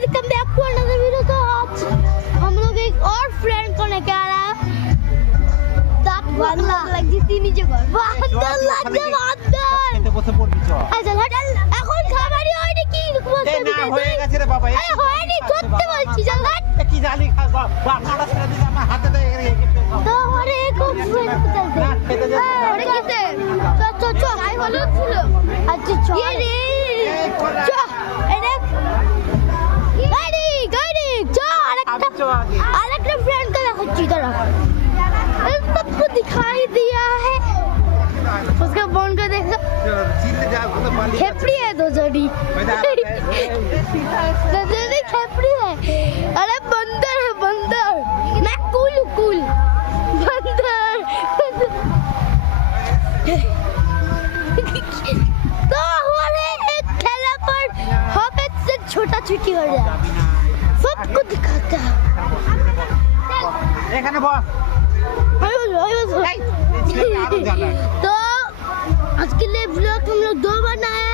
Welcome back to another video. तो आज हम लोग एक और फ्रेंड को लेके आ रहा है। लग जीती नीचे कर বান্দর লাগছে বান্দর খেতে বসে পড়বি চ আচ্ছা হঠাৎ এখন খাবারই হয়নি কি বলতে না হয়ে গেছে রে বাবা আরে হয়নি সত্যি বলছি চল হাট কি জানি বাপমাটা ছেড়ে দিলে আমার হাতে দিয়ে তো আরে খুব ফ্রেন্ড চলতে খেতে যাবো আরে কিসে চ আই হলো ছিল আচ্ছা চ রে চ এনে গাড়ি চ আরেকটা ফ্রেন্ড को দেখাচ্ছি দাঁড়া सबको दिखाई दिया है उसका फोन को देखो खेपड़ी है दो जोड़ी खेपड़ी है अरे बंदर है बंदर मैं कूल बंदर तो हमारे एक खेला पर हॉबेट से छोटा छुट्टी हो जाए सबको दिखाता है এখানে বস तो आज के लिए ब्लॉग हम लोग 2 बनाए